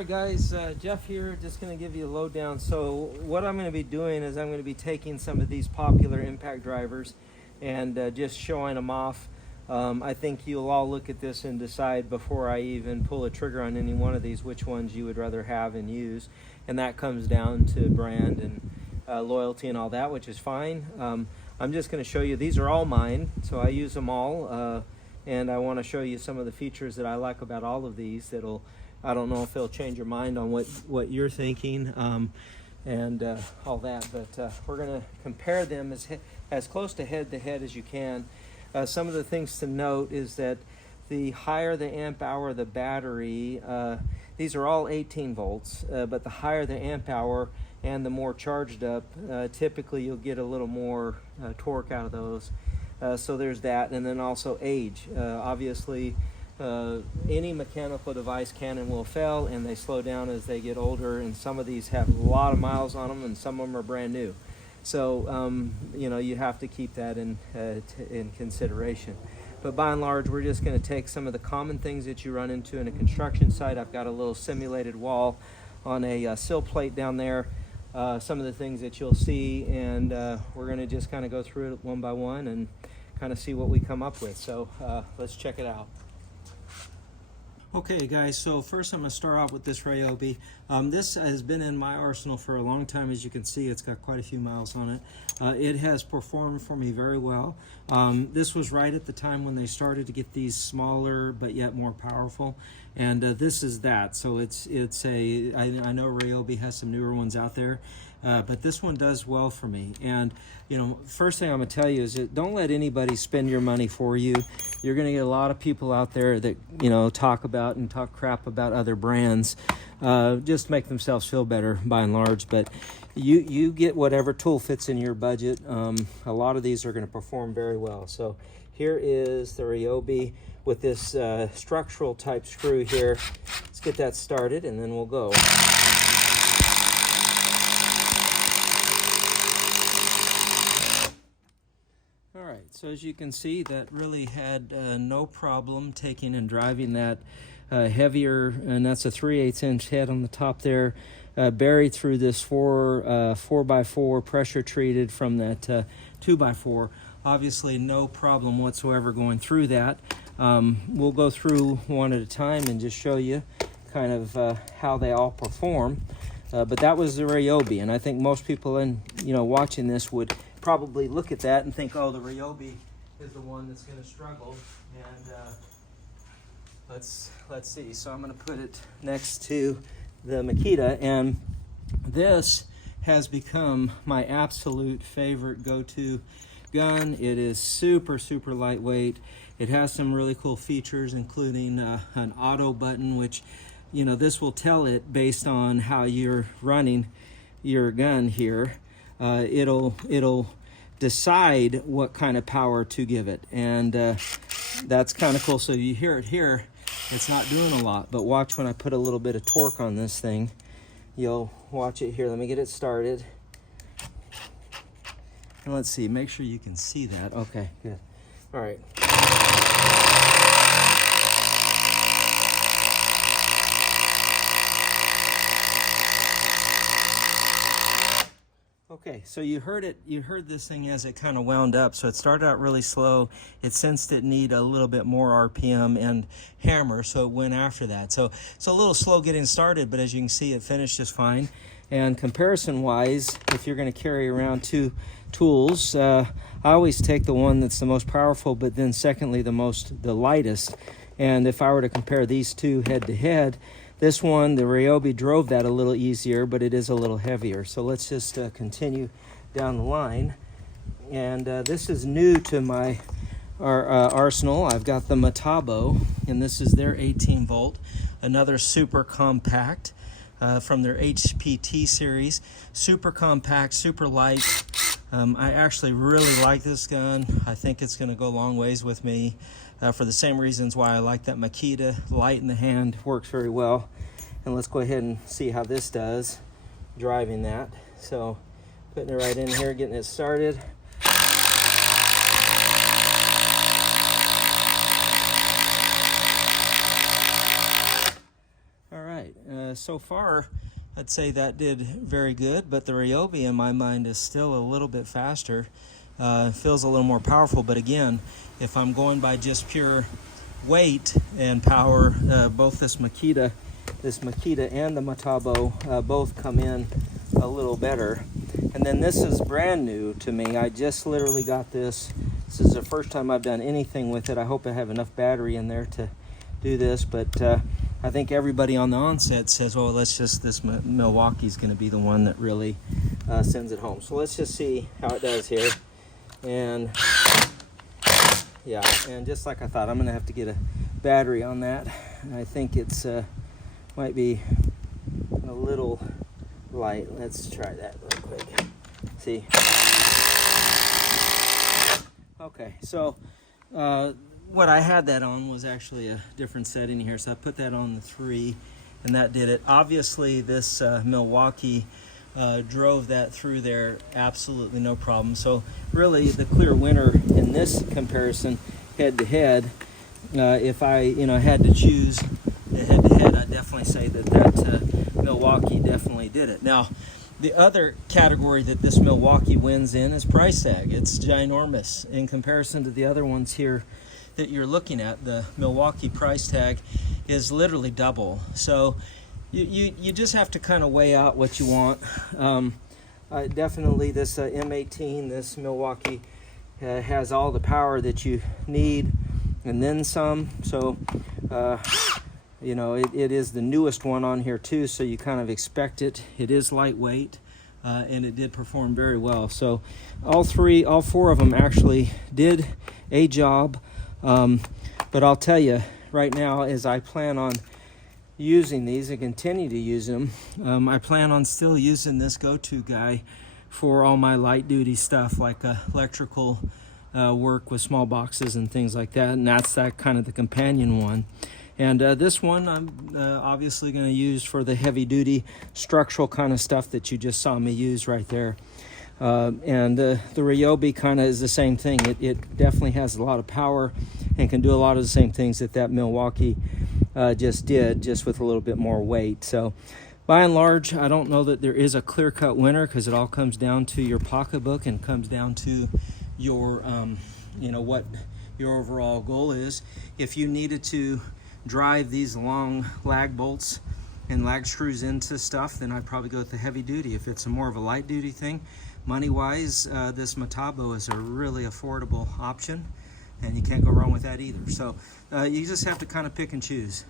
Alright guys, Jeff here, just going to give you a lowdown. So what I'm going to be doing is I'm going to be taking some of these popular impact drivers and just showing them off. I think you'll all look at this and decide before I even pull a trigger on any one of these which ones you would rather have and use, and that comes down to brand and loyalty and all that, which is fine. I'm just going to show you, these are all mine, so I use them all, and I want to show you some of the features that I like about all of these that'll, I don't know if they'll change your mind on what you're thinking and all that, but we're going to compare them as close to head as you can. Some of the things to note is that the higher the amp hour the battery, these are all 18 volts, but the higher the amp hour and the more charged up, typically you'll get a little more torque out of those. So there's that, and then also age. Obviously, any mechanical device can and will fail, and they slow down as they get older, and some of these have a lot of miles on them and some of them are brand new. So you know, you have to keep that in consideration. But by and large, we're just going to take some of the common things that you run into in a construction site. I've got a little simulated wall on a sill plate down there, some of the things that you'll see, and we're going to just kind of go through it one by one and kind of see what we come up with. So let's check it out. Okay guys, so first I'm going to start off with this Ryobi. This has been in my arsenal for a long time. As you can see, it's got quite a few miles on it. It has performed for me very well. This was right at the time when they started to get these smaller but yet more powerful, and this is that. So I know Ryobi has some newer ones out there, but this one does well for me. And you know, first thing I'm going to tell you is that don't let anybody spend your money for you. You're going to get a lot of people out there that, you know, talk crap about other brands, just to make themselves feel better by and large. But you get whatever tool fits in your budget. A lot of these are going to perform very well. So here is the Ryobi with this structural type screw here. Let's get that started and then we'll go. Alright, so as you can see, that really had no problem taking and driving that heavier, and that's a 3/8 inch head on the top there, buried through this 4x4 pressure treated from that 2x4. Obviously no problem whatsoever going through that. We'll go through one at a time and just show you kind of how they all perform. But that was the Ryobi, and I think most people watching this would probably look at that and think, oh, the Ryobi is the one that's going to struggle. And let's see. So I'm going to put it next to the Makita, and this has become my absolute favorite go-to gun. It is super lightweight. It has some really cool features, including an auto button, which, you know, this will tell it based on how you're running your gun here. It'll decide what kind of power to give it, and that's kind of cool. So you hear it here, it's not doing a lot, but watch when I put a little bit of torque on this thing. You'll watch it here. Let me get it started, and let's see, make sure you can see that. Okay, good. All right. Okay, so you heard this thing as it kind of wound up. So it started out really slow. It sensed it need a little bit more RPM and hammer, so it went after that. So it's a little slow getting started, but as you can see, it finished just fine. And comparison-wise, if you're going to carry around two tools, I always take the one that's the most powerful, but then secondly, the lightest. And if I were to compare these two head to head, this one, the Ryobi, drove that a little easier, but it is a little heavier. So let's just continue down the line. And this is new to my arsenal. I've got the Metabo, and this is their 18 volt, another super compact from their HPT series. Super compact, super light. I actually really like this gun. I think it's going to go a long ways with me. For the same reasons why I like that Makita. Light in the hand, works very well. And let's go ahead and see how this does driving that. So putting it right in here, getting it started. All right, so far, I'd say that did very good, but the Ryobi in my mind is still a little bit faster. Feels a little more powerful, but again, if I'm going by just pure weight and power, both this Makita and the Metabo both come in a little better. And then this is brand new to me. I just literally got this. This is the first time I've done anything with it. I hope I have enough battery in there to do this, but I think everybody on the onset says, oh, this Milwaukee's going to be the one that really sends it home. So let's just see how it does here. And yeah, and just like I thought, I'm going to have to get a battery on that. I think it's might be a little light. Let's try that real quick. See? Okay, so what I had that on was actually a different setting here, so I put that on the 3, and that did it. Obviously, this Milwaukee drove that through there absolutely no problem. So really, the clear winner in this comparison, head to head, if I had to choose head to head, I'd definitely say that Milwaukee definitely did it. Now, the other category that this Milwaukee wins in is price tag. It's ginormous in comparison to the other ones here that you're looking at. The Milwaukee price tag is literally double. So you just have to kind of weigh out what you want. Definitely this M18, this Milwaukee has all the power that you need and then some. So it is the newest one on here too, so you kind of expect it. It is lightweight, and it did perform very well. So all 4 of them actually did a job. But I'll tell you right now, as I plan on using these and continue to use them, I plan on still using this go-to guy for all my light duty stuff, like electrical work with small boxes and things like that. And that's kind of the companion one. And this one I'm obviously going to use for the heavy duty structural kind of stuff that you just saw me use right there. And the Ryobi kind of is the same thing. It definitely has a lot of power and can do a lot of the same things that Milwaukee just did, just with a little bit more weight. So by and large, I don't know that there is a clear-cut winner, because it all comes down to your pocketbook and comes down to your, what your overall goal is. If you needed to drive these long lag bolts and lag screws into stuff, then I'd probably go with the heavy duty. If it's more of a light duty thing, money-wise, this Metabo is a really affordable option, and you can't go wrong with that either. So you just have to kind of pick and choose.